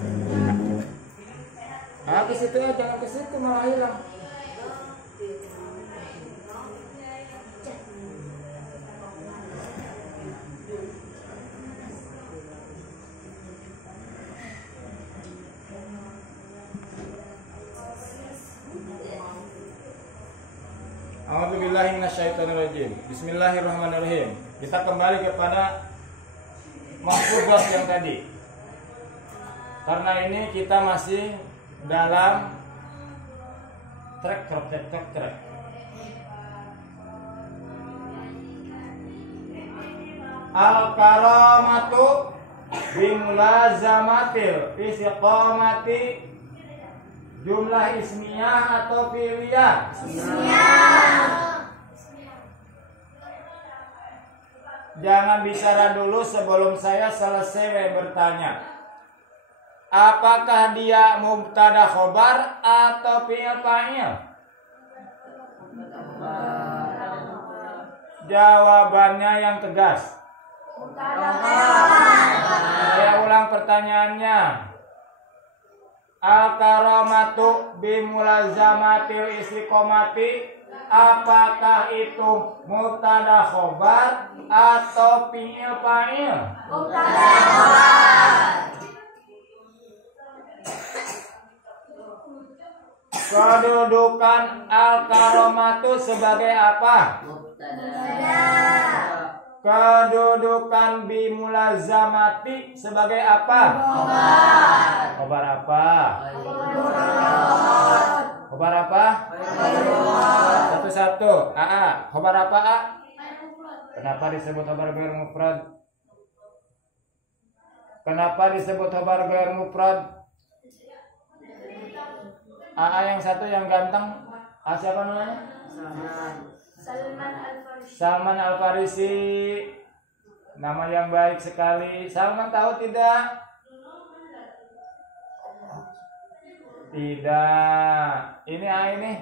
Nah, ke situ ya, jangan ke situ malah hilang. A'udzubillahi minasyaitonirrajim. Bismillahirrahmanirrahim. Kita kembali kepada mahfudz yang tadi. Karena ini kita masih dalam track. Al-karamatu bimulazamatil istiqamati, jumlah ismiyah atau fi'liyah? Jangan bicara dulu sebelum saya selesai bertanya. Apakah dia mubtada khobar atau fi'il fa'il? Jawabannya yang tegas. Saya ulang pertanyaannya. Al-karamatu bimulazamatil istiqomati, apakah itu mubtada khobar atau fi'il fa'il? Mubtada khobar. Kedudukan al-karamatu sebagai apa? Mubtada. Kedudukan bimulazamati sebagai apa? Khobar. Khobar apa? Khobar apa? Satu-satu. A. Khobar apa A? Kenapa disebut khobar ghair mufrad? Kenapa disebut khobar ghair mufrad? A yang satu yang ganteng. A siapa namanya? Salman Al-Farisi. Nama yang baik sekali. Salman tahu tidak? Tidak. Ini A ini.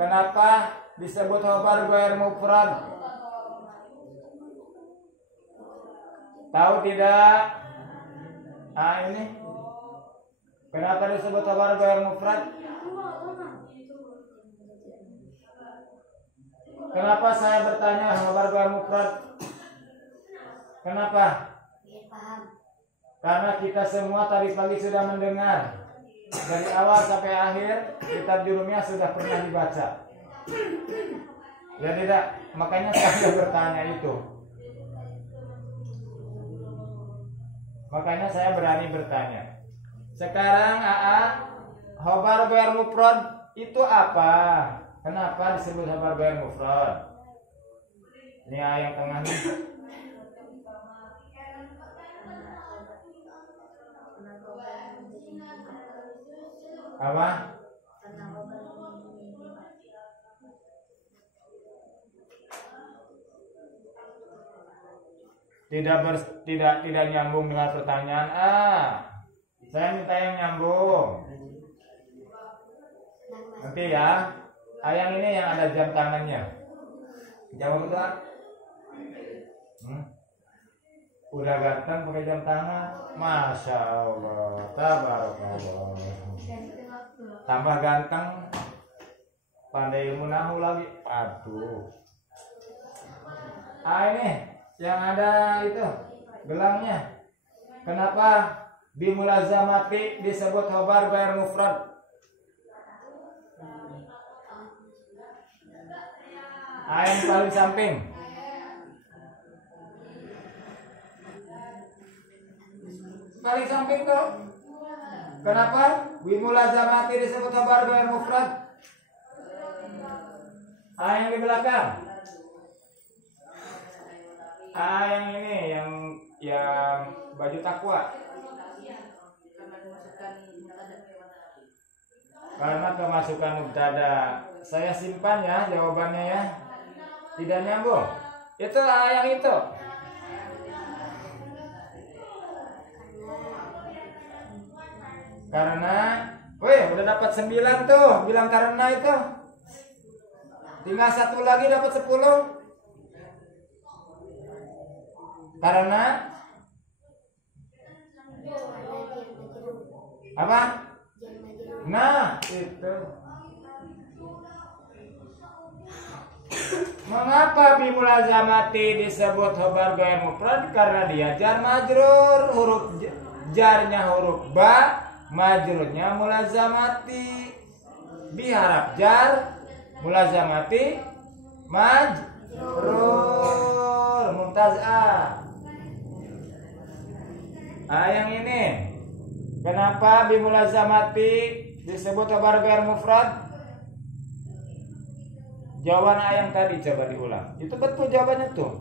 Kenapa disebut khobar ghair mufrad? Tahu tidak? A ini. Kenapa disebut khobar ghair mufrad? Kenapa saya bertanya khobar ghair mufrad? Kenapa? Karena kita semua tadi pagi sudah mendengar dari awal sampai akhir kitab Jurumiyah sudah pernah dibaca. Ya tidak? Makanya saya bertanya itu. Makanya saya berani bertanya. Sekarang khobar ghair mufrad itu apa? Kenapa disebut khobar ghair mufrad? Ini A yang tengah nih. Apa? Tidak nyambung dengan pertanyaan A. Saya minta yang nyambung. Nanti ya. Yang ini yang ada jam tangannya. Jawab itu A. Udah ganteng pakai jam tangan. Masya Allah. Tabarakallah. Tambah ganteng. Pandai ilmu nahu lagi. Aduh. Ini yang ada itu gelangnya. Kenapa bimulazamati disebut khobar ghair mufrad? Yang paling samping. Paling samping tuh. Kenapa bimulazamati disebut khobar ghair mufrad? Yang di belakang. Yang ini yang baju takwa. Karena kemasukan mubtada. Saya simpan ya jawabannya ya. Tidak nyambung. Itu yang itu. Karena, udah dapat 9 tuh. Bilang karena itu. Tinggal satu lagi dapat 10. Karena Apa? Nah, itu. Mengapa bimulazamati disebut khobar ghair mufrad? Karena dia jar majrur, huruf jarnya huruf ba, majrurnya mulazamati. Biharap jar mulazamati majrur. Mumtaz A. Yang ini kenapa bimulazamati disebut khobar ghair mufrad? Jawaban A yang tadi coba diulang. Itu betul jawabannya tuh.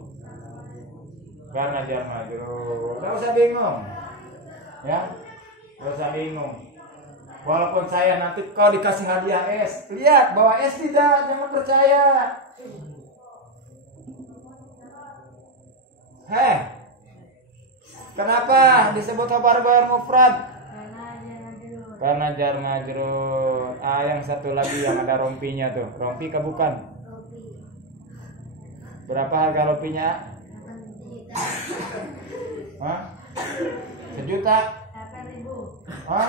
Karena jar majrur. Enggak usah bingung. Ya. Enggak usah bingung. Walaupun saya nanti kau dikasih hadiah S, lihat bawa S tidak, jangan percaya. Kenapa disebut khobar ghair mufrad? Karena jar majrur. Yang satu lagi yang ada rompinya tuh. Rompi ke bukan? Berapa harga rompinya? Hah? 1 juta? Hah?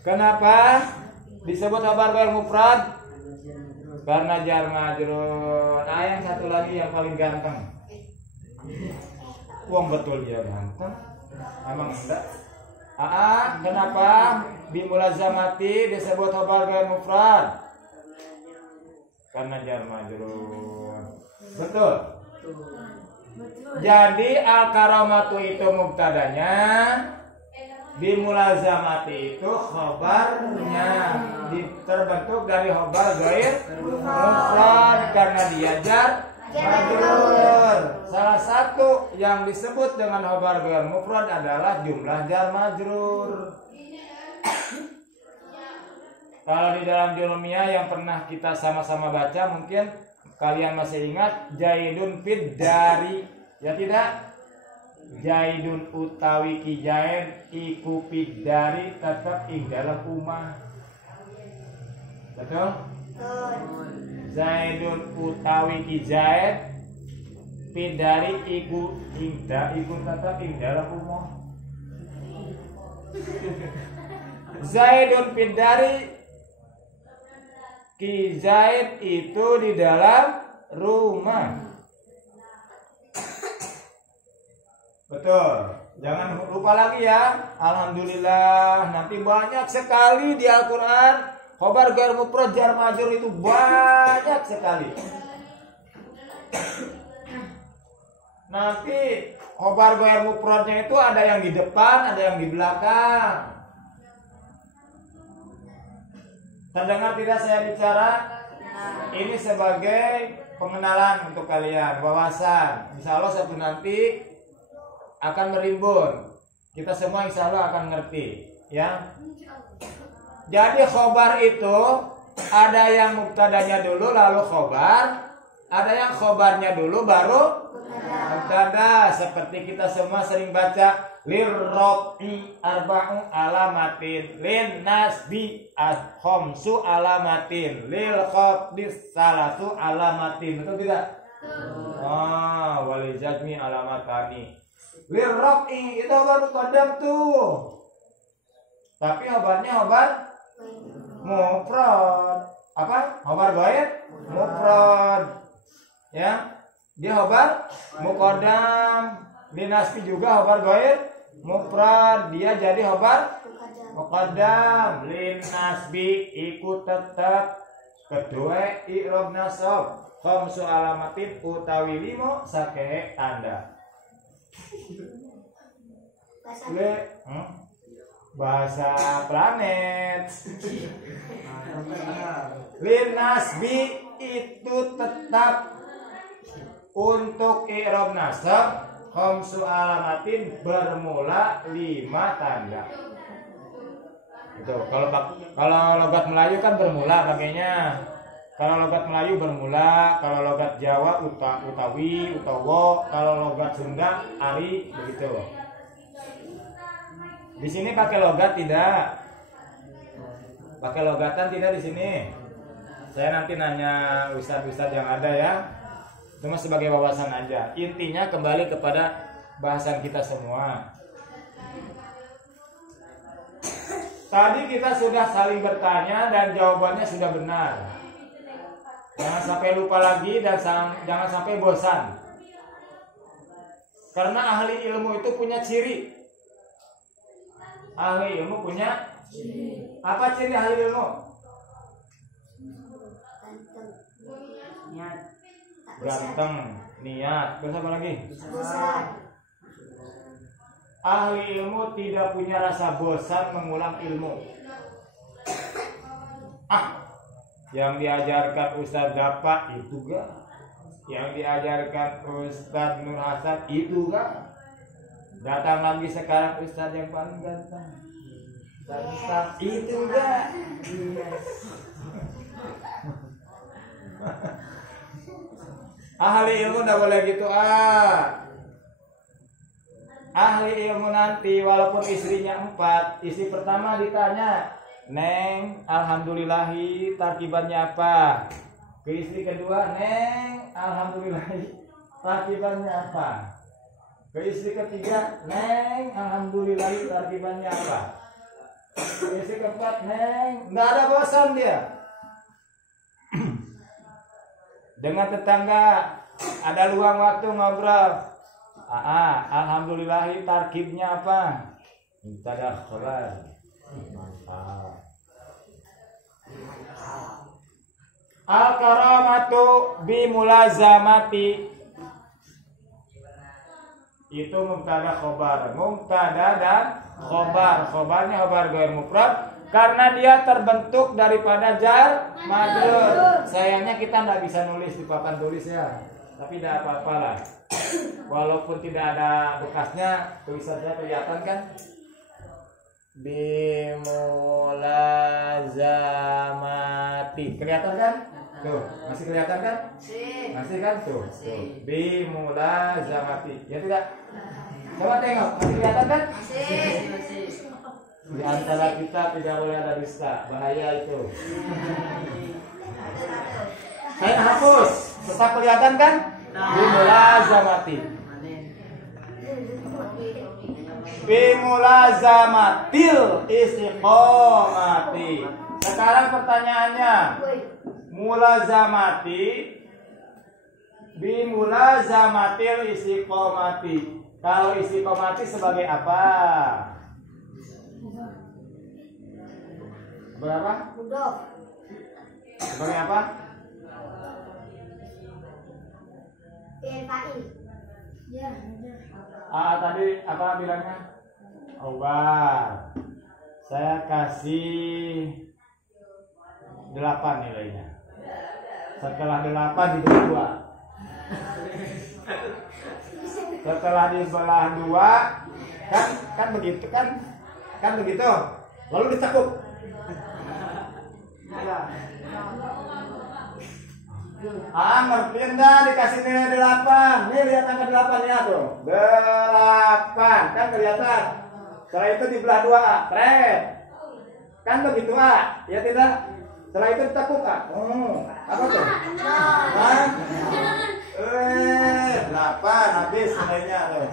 Kenapa disebut khobar ghair mufrad? Karena jar majrur. Yang satu lagi yang paling ganteng. Wong betul dia ganteng. Emang enggak? Kenapa bimulazamati disebut khobar ghair mufrad? Karena jar majrur. Betul. Jadi al-karamatu itu mubtadanya, bimulazamati itu khobarnya, terbentuk dari khobar ghair mufrad karena dia jar majrur. Salah satu yang disebut dengan khobar ghair mufrad adalah jumlah jar majrur. Kalau di dalam Julumiyah yang pernah kita sama-sama baca, mungkin kalian masih ingat Jaidun fid dari, ya tidak? Jaidun utawi ki Jaid iku fid dari tetap ing dalam rumah. Betul? Zaidun utawi ki Zaid fid dari iku tetap ing dalam rumah. Zaidun fid dari ki Zaid itu di dalam rumah. Betul. Jangan lupa lagi ya. Alhamdulillah, nanti banyak sekali di Al-Qur'an khobar ghair mufrad jar majrur itu banyak sekali. Nanti khobar ghair mufradnya itu ada yang di depan, ada yang di belakang. Terdengar tidak saya bicara? Ini sebagai pengenalan untuk kalian, wawasan. Insya Allah suatu nanti akan merimbun. Kita semua insya Allah akan ngerti, ya. Jadi khobar itu ada yang mubtadanya dulu lalu khobar, ada yang khobarnya dulu baru mubtada. Seperti kita semua sering baca lirrofi arba'u alamatin, lin nasbi khamsu alamatin, lil khafdis salasu alamatin. Betul tidak? Walijadmi alamatani. Lirrofi itu baru kodam tuh. Tapi khobarnya khobar mufrad. Apa? Khobar ghair mufrad. Ya. Dia khobar muqaddam. Linasbi juga khobar ghair mufrad. Dia jadi khobar muqaddam. Linasbi ikut tetap kedua i'rab nasab. Khamsu alamatin utawi 5 sake tanda. Bahasa planet. Linasbi itu tetap untuk i'rab nasab khamsu alamatin bermula 5 tanda. Itu kalau logat Melayu kan bermula pakainya. Kalau logat Melayu bermula, kalau logat Jawa utawi, utawa, kalau logat Sunda ari, begitu. Di sini pakai logat tidak? Pakai logatan tidak di sini? Saya nanti nanya ustadz-ustadz yang ada ya. Cuma sebagai wawasan aja. Intinya kembali kepada bahasan kita semua. Tadi kita sudah saling bertanya dan jawabannya sudah benar. Jangan sampai lupa lagi dan jangan sampai bosan. Karena ahli ilmu itu punya ciri. Ahli ilmu punya apa ciri ahli ilmu? Ganteng, niat. Terus apa lagi? Ahli ilmu tidak punya rasa bosan mengulang ilmu. Yang diajarkan Ustadz Dapak itu gak? Yang diajarkan Ustadz Nur Hasan itu gak? Datang lagi sekarang Ustadz yang paling ganteng. Ustadz itu gak? Ahli ilmu tidak boleh gitu. Ahli ilmu nanti walaupun istrinya 4, istri pertama ditanya, Neng, alhamdulillahi tarkibannya apa? Ke istri kedua, Neng, alhamdulillahi tarkibannya apa? Ke istri ketiga, Neng, alhamdulillahi tarkibannya apa? Ke istri keempat, Neng, nggak ada bosan dia. Dengan tetangga ada luang waktu ngobrol. Alhamdulillahi tarkibnya apa? Mubtada khabar. Mantap. Al-karamatu bimulazamati. Itu mubtada khabar. Mubtada dan khabar. Khabarnya khabar ghair mufrad karena dia terbentuk daripada jar majrur. Sayangnya kita nggak bisa nulis di papan tulis ya. Tapi tidak apa-apa lah. Walaupun tidak ada bekasnya, tulisannya kelihatan kan? Bimulazamati. Kelihatan kan? Tuh, masih kelihatan kan? Masih kan tuh. Tuh. Bimulazamati. Ya tidak? Coba tengok, masih kelihatan kan? Masih. Di antara kita tidak boleh ada dusta, bahaya itu. Saya hapus, tetap kelihatan kan? Bimulazamati. Bimulazamatil istiqomati. Sekarang pertanyaannya, mulazamati bimulazamatil istiqomati. Kalau istiqomati sebagai apa? Berapa? Sebagai apa? Tadi apa bilangnya? Obat. Saya kasih 8 nilainya. Setelah 8 dibelah 2. Setelah dibelah 2 kan begitu kan? Kan begitu. Lalu dicekuk. Ngerti enggak dikasih nilai 8. Nih lihat angka 8 ya tuh. 8 kan kelihatan. Setelah itu dibelah 2, keren. Kan begitu ya tidak? Setelah itu ditekuk apa tuh? 8 habis nilainya tuh.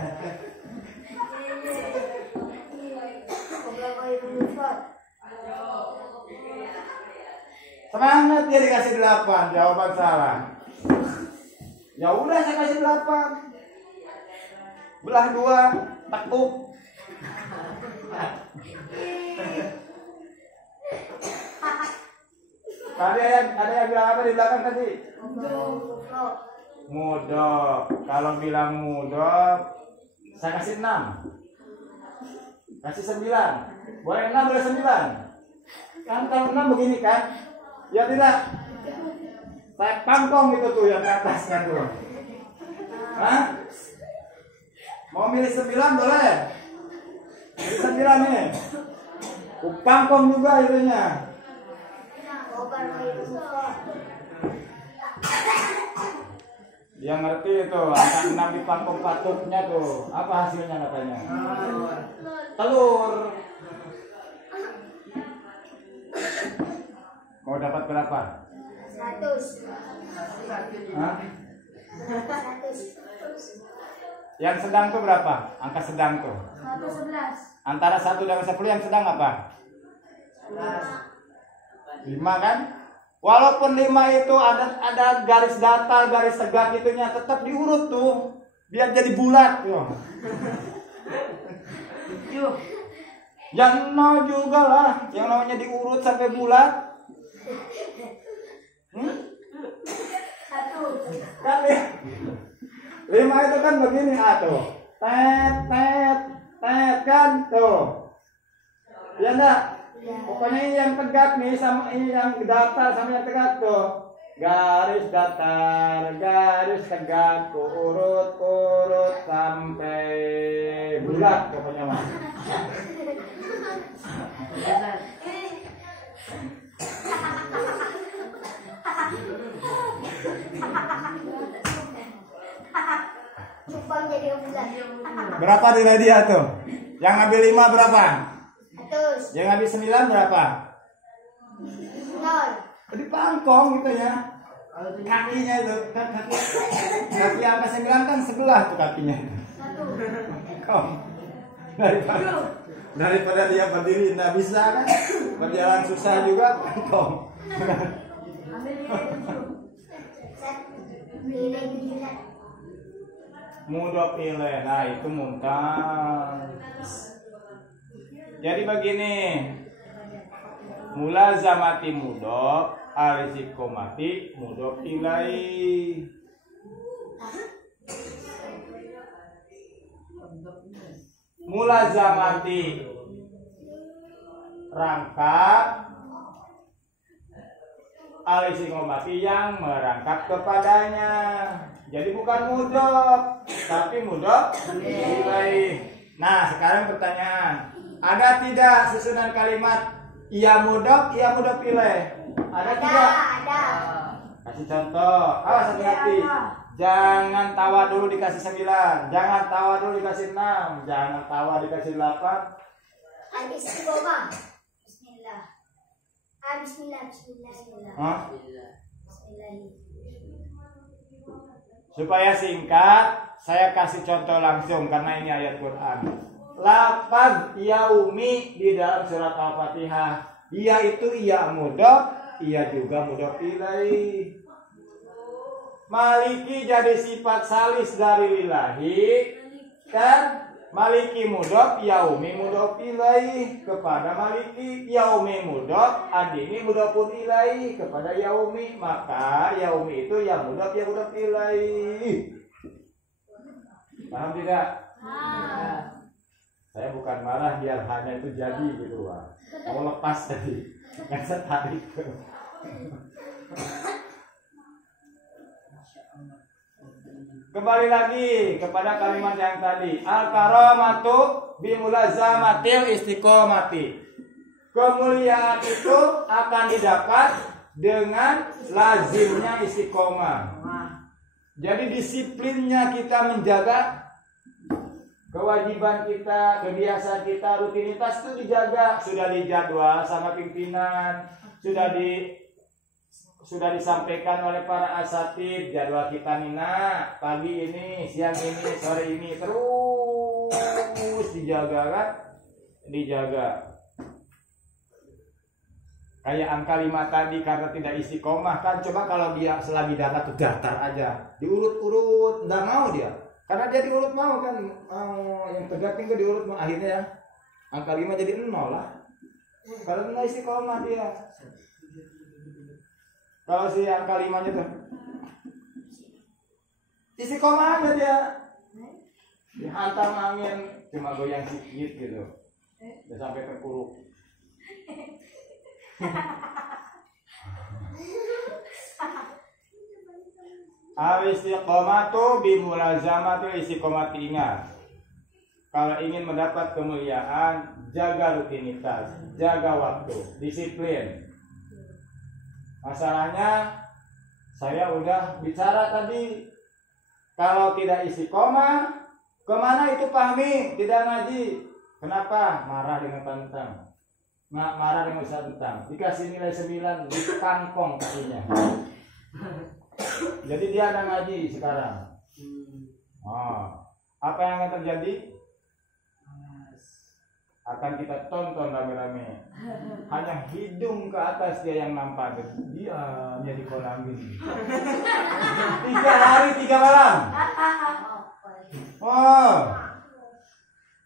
Semangat dia dikasih 8, jawaban salah. Ya udah saya kasih 8. Belah 2, tekuk. Tadi ada yang bilang apa di belakang tadi? Mudok. Kalau bilang mudok, saya kasih 6. Kasih 9. Boleh 6, boleh 9. Kan kalau 6 begini kan? Ya tidak. Saya pangkong itu tuh yang ke atas kan tuh. Hah? Mau milih 9 boleh? Milih 9 nih. Pangkong juga itunya. Yang ngerti itu angka 6 di pangkong patuknya tuh. Apa hasilnya katanya? Telur. Mau dapat berapa? 100. Hah? 100. Yang sedang tuh berapa? Angka sedang tuh. 111. Antara 1 dan 10 yang sedang apa? 5 kan? Walaupun 5 itu ada garis datar, garis tegak itunya, tetap diurut tuh biar jadi bulat tuh. Yang 0 juga lah, yang namanya diurut sampai bulat. Kan 5 itu kan begini tuh. Tet kan tuh. Ya enggak? Pokoknya yang tegak nih sama yang datar sama yang tegak tuh. Garis datar, garis tegak, urut sampai bulat pokoknya mah. Berapa nilai dia tuh? Yang ngambil 5 berapa? 100. Yang ngambil 9 berapa? 0. Di pangkong gitu ya. Kakinya itu, kaki angka 9 kan sebelah tuh kakinya. 1. Daripada dia berdiri nggak bisa kan, berjalan susah juga pangkong. Mudhof ilaih, nah itu muntah. Jadi begini, mulazamati mudhof, al-istiqomati mudhof ilaih. Mulazamati rangkap, al-istiqomati yang merangkap kepadanya. Jadi bukan mudhof, tapi mudhof ilaih. Nah, sekarang pertanyaan, ada tidak susunan kalimat iya mudhof ilaih? Ada tidak? Ada. Kasih contoh. Awas hati-hati. Jangan tawa dulu dikasih 9, jangan tawa dulu dikasih 6, jangan tawa dikasih 8. Al-istiqomah. Bismillah. Bismillah. Supaya singkat, saya kasih contoh langsung karena ini ayat Quran. Lafaz yaumi di dalam surat Al-Fatihah, ia itu iya mudhof, ia juga mudhof ilaih. Maliki jadi sifat salis dari lillahi, kan? Maliki mudhof, yaumi mudhof ilaih kepada maliki, yaumi mudhof, adini mudhofun ilaih kepada yaumi, maka yaumi itu ya mudhof ilaih. Paham tidak? Saya bukan marah, biar hanya itu jadi gitu, Pak. Mau lepas tadi, nggak saya tarik. Kembali lagi kepada kalimat yang tadi, al-karamatu bimulazamatil istiqomati. Kemuliaan itu akan didapat dengan lazimnya istiqomah. Jadi disiplinnya kita menjaga kewajiban kita, kebiasaan kita, rutinitas itu dijaga, sudah dijadwal sama pimpinan, sudah disampaikan oleh para asatid, jadwal kita Nina pagi ini, siang ini, sore ini, terus dijaga kan? Dijaga. Kayak angka 5 tadi karena tidak istiqomah kan, coba kalau dia selagi data tuh datar aja, diurut-urut, nggak mau dia. Karena dia diurut mau kan, yang tegak tinggal diurut mau, akhirnya ya angka 5 jadi 0 lah. Kalau nggak istiqomah dia. Kalau si angka 5-nya tuh istiqomah aja dia, dihantam angin cuma goyang sedikit gitu, udah sampai terpuruk. Al-istiqomatu bimulazamatu istiqomati, ingat. Kalau ingin mendapat kemuliaan, jaga rutinitas, jaga waktu, disiplin. Masalahnya saya udah bicara tadi, kalau tidak istiqomah, kemana itu Fahmi? Tidak ngaji. Kenapa? Marah dengan tantang, marah dengan usaha tentang. Dikasih nilai 9, dikangkong kakinya. Jadi dia ada ngaji sekarang. Apa yang akan terjadi? akan kita tonton rame-rame. Hanya hidung ke atas dia yang nampak. Dia di kolam ini. 3 hari 3 malam. Oh,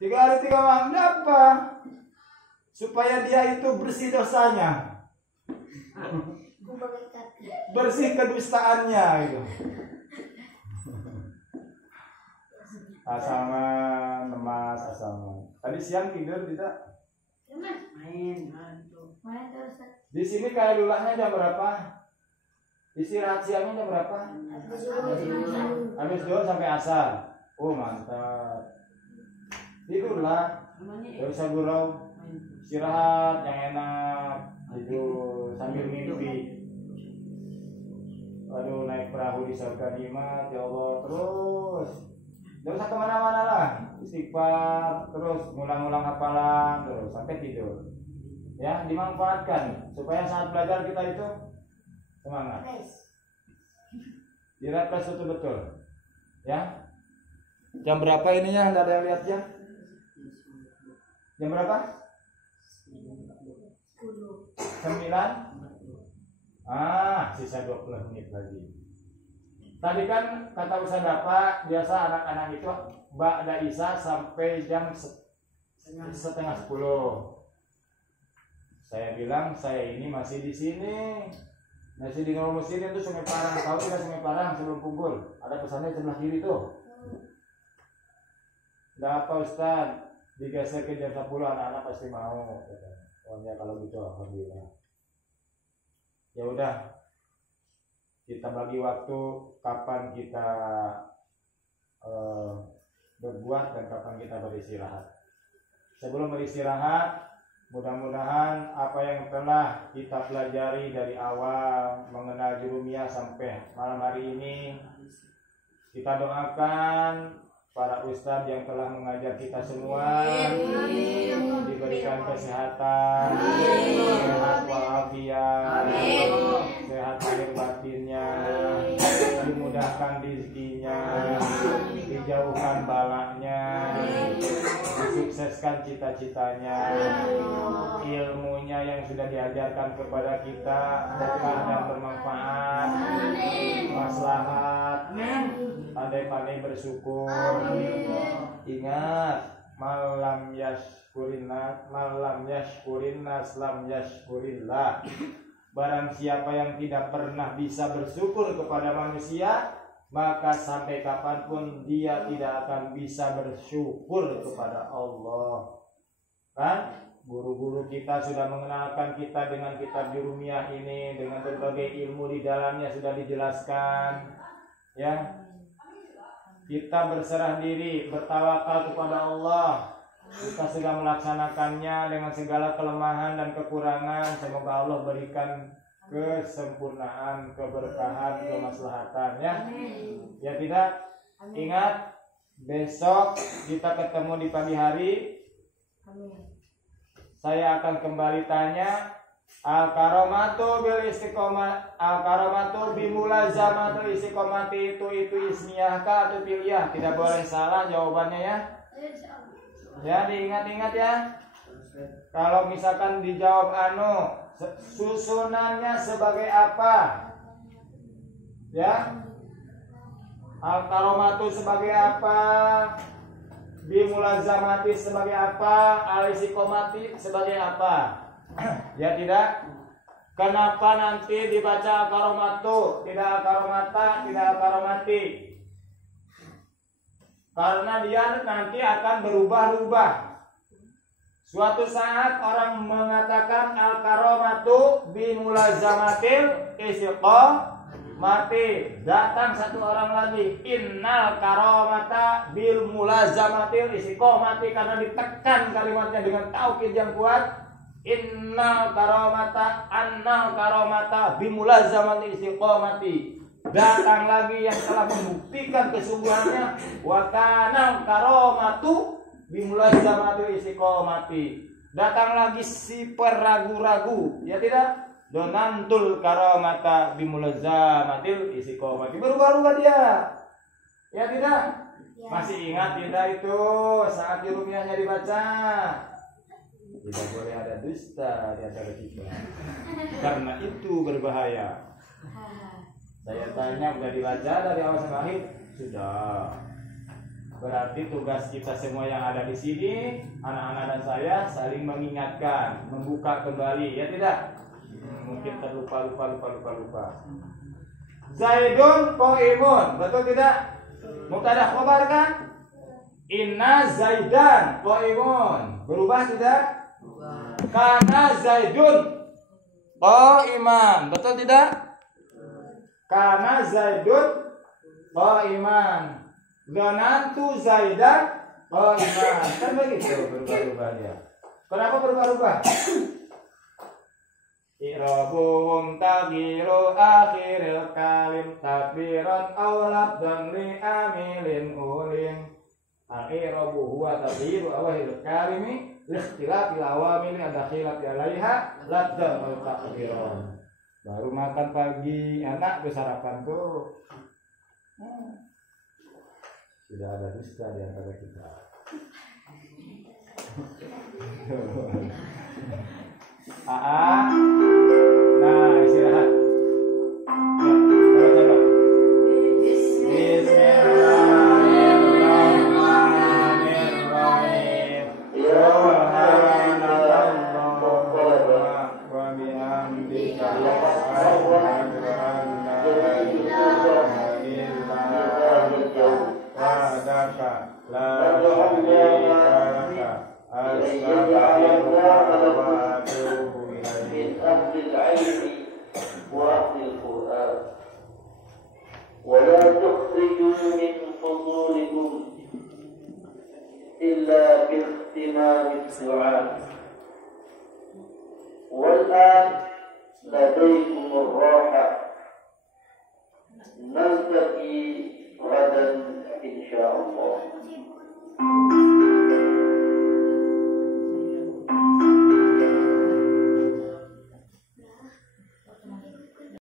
3 hari 3 malam. Kenapa? Supaya dia itu bersih dosanya, bersih kedustaannya itu. Asalnya lemas, asalnya. Tadi siang tidur tidak? Main terus. Di sini kayak lulahnya jam berapa? Istirahat siangnya jam berapa? Habis zuhur sampai asar. Oh mantap. Tidurlah. Gak usah gurau. Istirahat yang enak. Tidur sambil mimpi. Aduh, naik perahu di surga nikmat ya Allah. Terus gak usah kemana-mana lah. Istighfar, terus ngulang-ngulang hafalan, terus sampai tidur. Ya, dimanfaatkan supaya saat belajar kita itu semangat. Direfresh betul-betul. Ya. Jam berapa ininya? Enggak ada yang lihat jam? Jam berapa? 9. Sisa 20 menit lagi. Tadi kan kata Ustaz Bapak, biasa anak-anak itu ba'da isya sampai jam setengah 10. Saya bilang saya ini masih di sini. Masih di Nurul Muslimin itu Sungai Parang. Tahu tidak Sungai Parang sebelum Punggul? Ada pesannya sebelah kiri tuh. Enggak apa Ustaz, digeser ke jam 10 anak-anak pasti mau. Pokoknya kalau gitu alhamdulillah. Ya udah. Kita bagi waktu kapan kita berbuat dan kapan kita beristirahat. Sebelum beristirahat, mudah-mudahan apa yang telah kita pelajari dari awal mengenal jurumiyah sampai malam hari ini, kita doakan para ustadz yang telah mengajar kita semua diberikan kesehatan, sehat walafiat, sehat lahir batinnya, dimudahkan rezekinya, dijauhkan balaknya, disukseskan cita-citanya, ilmunya yang sudah diajarkan kepada kita berkah dan bermanfaat, maslahat, pandai-pandai bersyukur. Ingat, malam yashkurin nas lam yashkurillah. Barang siapa yang tidak pernah bisa bersyukur kepada manusia, maka sampai kapanpun dia tidak akan bisa bersyukur kepada Allah. Kan? Guru-guru kita sudah mengenalkan kita dengan kitab jurumiyah ini, dengan berbagai ilmu di dalamnya sudah dijelaskan. Ya, kita berserah diri, bertawakal kepada Allah. Kita sedang melaksanakannya dengan segala kelemahan dan kekurangan. Semoga Allah berikan kesempurnaan, keberkahan, kemaslahatan ya. Ya tidak? Ingat, besok kita ketemu di pagi hari. Saya akan kembali tanya al-karamatu bil istiqomah, al-karamatu bimulazamatul istiqomati itu ismiyah kah atau fi'liyah? Tidak boleh salah jawabannya ya. Ya, diingat-ingat ya. Kalau misalkan dijawab susunannya sebagai apa? Ya. Al-karamatu sebagai apa? Bimulazamati sebagai apa? Al-istiqomati sebagai apa? Ya tidak. Kenapa nanti dibaca al-karamatu, tidak al-karamata, tidak al-karamati? Karena dia nanti akan berubah-ubah. Suatu saat orang mengatakan al-karamatu bimulazamatil istiqomati. Datang satu orang lagi, innal karamata bil mulazamatil istiqomati, karena ditekan kalimatnya dengan taukid yang kuat. Innal karamata annal karamata bimulazamatil istiqomati. Datang lagi yang telah membuktikan kesungguhannya, wa kana karamatu bimulazamatil istiqomati. Datang lagi si peragu-ragu, ya tidak? Donantul karamata bimulazamatil istiqomati. Berubah-ubah dia. Ya tidak? Ya. Masih ingat tidak itu saat jurumiyahnya dibaca? Tidak boleh ada dusta di antara kita. Karena itu berbahaya. Saya tanya udah dibaca dari awal sampai akhir? Sudah. Berarti tugas kita semua yang ada di sini, anak-anak dan saya saling mengingatkan, membuka kembali, ya tidak? Mungkin terlupa. Zaidun qaimun, betul tidak? Mubtada khabar kan? Inna Zaidan qaimun. Berubah tidak? Kana Zaidun qaiman, betul tidak? Kana Zaidun qaiman. Ganantu Zaidan qaiman. Kan begitu berubah-ubah dia. Kenapa berubah-ubah? I'rabum taghiru akhiril kalim takbiran aw labdan li amilin ulim. Al-i'rabu huwa taghiru awahil kalimi liikhtilafil awamil adakhilat alaiha labdan aw takbiran. Baru makan pagi, anak bersarapan tuh. Sudah ada dusta di antara kita. Nah istirahat. Ya, coba. Bismillahirrahmanirrahim. Subhanallah wa bihamdika asyhadu an la ilaha illa anta wahdaka la syarika laka astaghfiruka wa atubu ilaik. أهل العلم وأهل القرآن ولا تخرجوا من فضولكم إلا باختمام الدعاء. والآن لديكم الراحة، نلتقي غدا إن شاء الله.